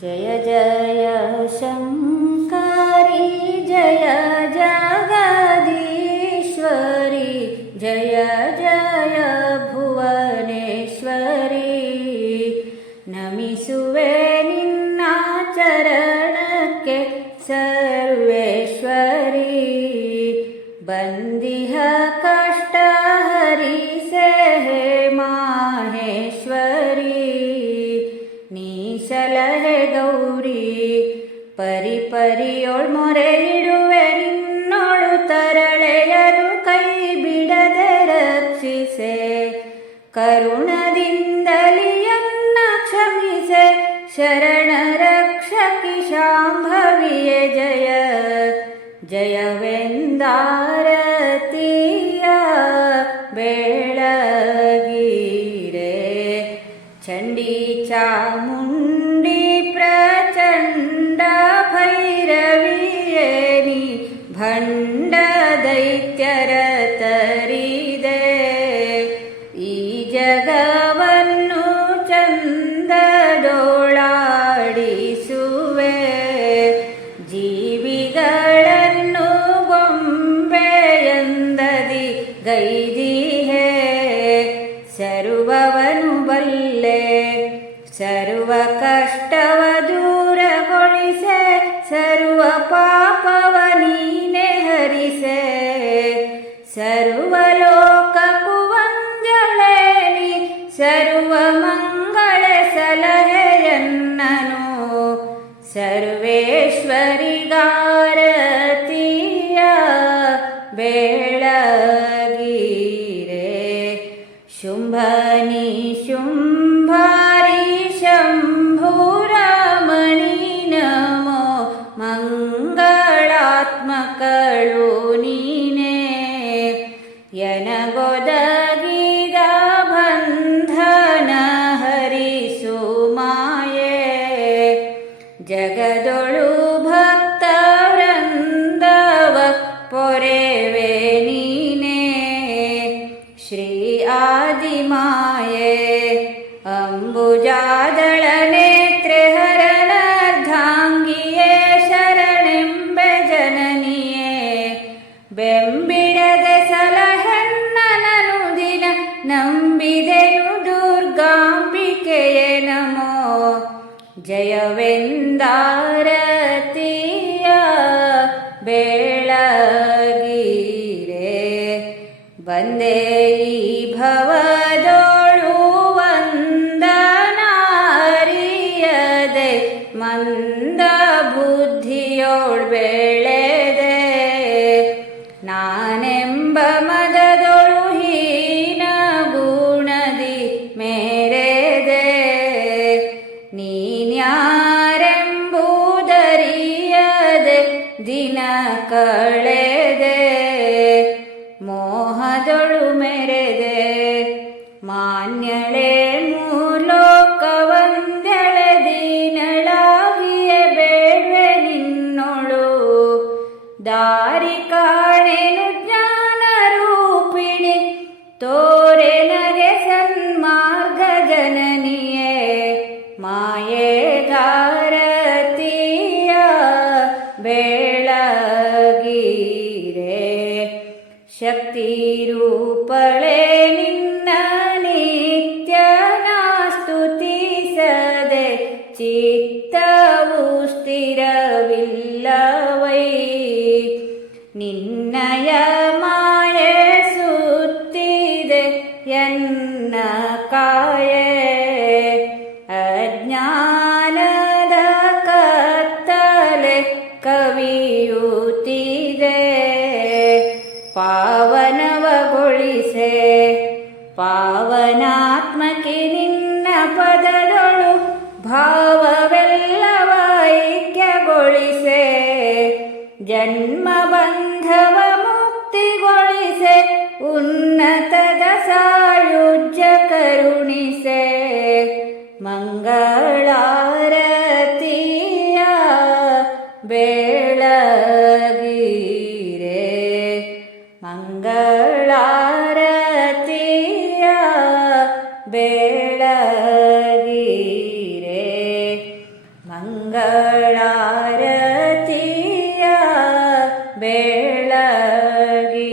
जय जय शङ्करी जय जगदीश्वरी जय जय भुवनेश्वरी नमिसुवे निन्न चरणಕ್ಕೆ सर्वेश्वरी बंदिह कष्ट हरिसे हे माहेश्वरी ನೀ ಸಲಹೆ ಗೌರಿ ಪರಿ ಪರಿಯೋಳ್ ಮೊರೆ ಇಡುವೆ ನಿನ್ನೋಳು ತರಳೆಯನು ಕೈ ಬಿಡದೆ ರಕ್ಷಿಸೆ ಕರುಣದಿಂದಲಿಯನ್ನ ಕ್ಷಮಿಸೆ ಶರಣ ರಕ್ಷಕಿ ಶಾಂಭವಿಯೇ ಜಯ ಜಯವೆಂದಾರತಿಯ ಬೆಳಗಿರೆ ಚಂಡಿ ಚಾಮುಂಡಿ ಪ್ರಚಂಡ ಭೈರವಿಯೇನಿ ಭಂಡ ದೈತ್ಯರ ತರಿದೆ ಈ ಜಗವನ್ನು ಚಂದದೋಳಾಡಿಸುವೆ ಜೀವಿಗಳನ್ನು ಗೊಂಬೆಯಂದದಿ ಗೈದಿಹೆ ಸರ್ವವನು ಬಲ್ಲೆ ಸರ್ವ ಕಷ್ಟವ ದೂರಗೊಳಿಸೆ ಸರ್ವ ಪಾಪವ ನೀನೆ ಹರಿಸೆ ಸರ್ವ ಲೋಕಕ್ಕೂ ವಂದ್ಯಳೇನಿ ಸರ್ವ ಮಂಗಳ ಸಲಹೆಯನ್ನನು ಸರ್ವೇಶ್ವರಿಗಾರತಿಯ ಬೆಳಗಿರೆ ಶುಂಭನಿ ಶುಂಭಾರಿ ಶಂಭುರಮಣಿ ನಮೋ ಮಂಗಳಾತ್ಮಕಳು ನೀನೇ ಯನಗೊದಗಿದ ಬಂಧನ ಹರಿಸು ಮಾಯೆ ಜಗದೊಳು ಭಕ್ತ ವೃಂದವ ಪೊರೆವೆ ನೀನೇ ಶ್ರೀ ಆದಿಮಾಯೆ ಅಂಬುಜಾದಳ ನೇತ್ರೆ ಹರನರ್ಧಾಂಗಿಯೇ ಶರಣೆಂಬೆ ಜನನಿಯೇ ಬೆಂಬಿಡದೆ ಸಲಹೆನ್ನನನು ದಿನ ನಂಬಿದೆನು ದುರ್ಗಾಂಬಿಕೆಯೇ ನಮೋ ಜಯವೆಂದಾರತಿಯ ಬೆಳಗಿರೆ ಬಂದೇ ಈ ಭವದೋಳು ವಂದನಾರಿಯದೆ ಮಂದ ಬುದ್ಧಿಯೋಳ್ ಬೆಳೆದೆ ನಾನೆಂಬ ಮದದೊಳು ಹೀನ ಗುಣದಿ ಮೇರೆದೆ ನೀನ್ಯಾರೆಂಬುದರಿಯದೆ ದಿನ ಕಳೆದೆ ಮೋಹದೊಳು ಮೆರೆದೆ ಮಾನ್ಯಳೆ ಮೂಲೋಕವಂದ್ಯಳೆ ದೀನಳಾಗಿಯೇ ಬೇಡ್ವೆ ನಿನ್ನೊಳು ದಾರಿ ಕಾಣೆನು ಜ್ಞಾನ ರೂಪಿಣಿ ತೋರೆ ನಗೆ ಸನ್ಮಾರ್ಗ ಜನನಿಯೇ ಮಾಯೆಗಾರತಿಯ ಬೆಳಗಿರೆ ಶಕ್ತಿ ರೂಪಳೆ ನಿನ್ನ ನಿತ್ಯ ಸ್ತುತಿಸದೆ ಚಿತ್ತವು ಸ್ಥಿರವಿಲ್ಲವೈ ನಿನ್ನಯ ಮಾಯೆ ಸುತ್ತಿದೆ ಎನ್ನ ಕಾಯೆ ಅಜ್ಞಾನದ ಕತ್ತಲೆ ಕವಿಯುತ್ತಿದೆ ಪಾವನವಗೊಳಿಸೆ ಪಾವನಾತ್ಮಕ್ಕೆ ನಿನ್ನ ಪದದೊಳು ಭಾವವೆಲ್ಲವ ಐಕ್ಯಗೊಳಿಸೆ ಜನ್ಮ ಬಂಧವ ಮುಕ್ತಿಗೊಳಿಸೆ ಉನ್ನತದ ಸಾಯುಜ್ಯ ಕರುಣಿಸೆ ಮಂಗಳಾರತಿಯ ಬೆಳಗಿರೆ ಮಂಗಳಾರತಿಯ ಬೆಳಗಿರೆ ಮಂಗಳಾರತಿಯ ಬೆಳಗಿ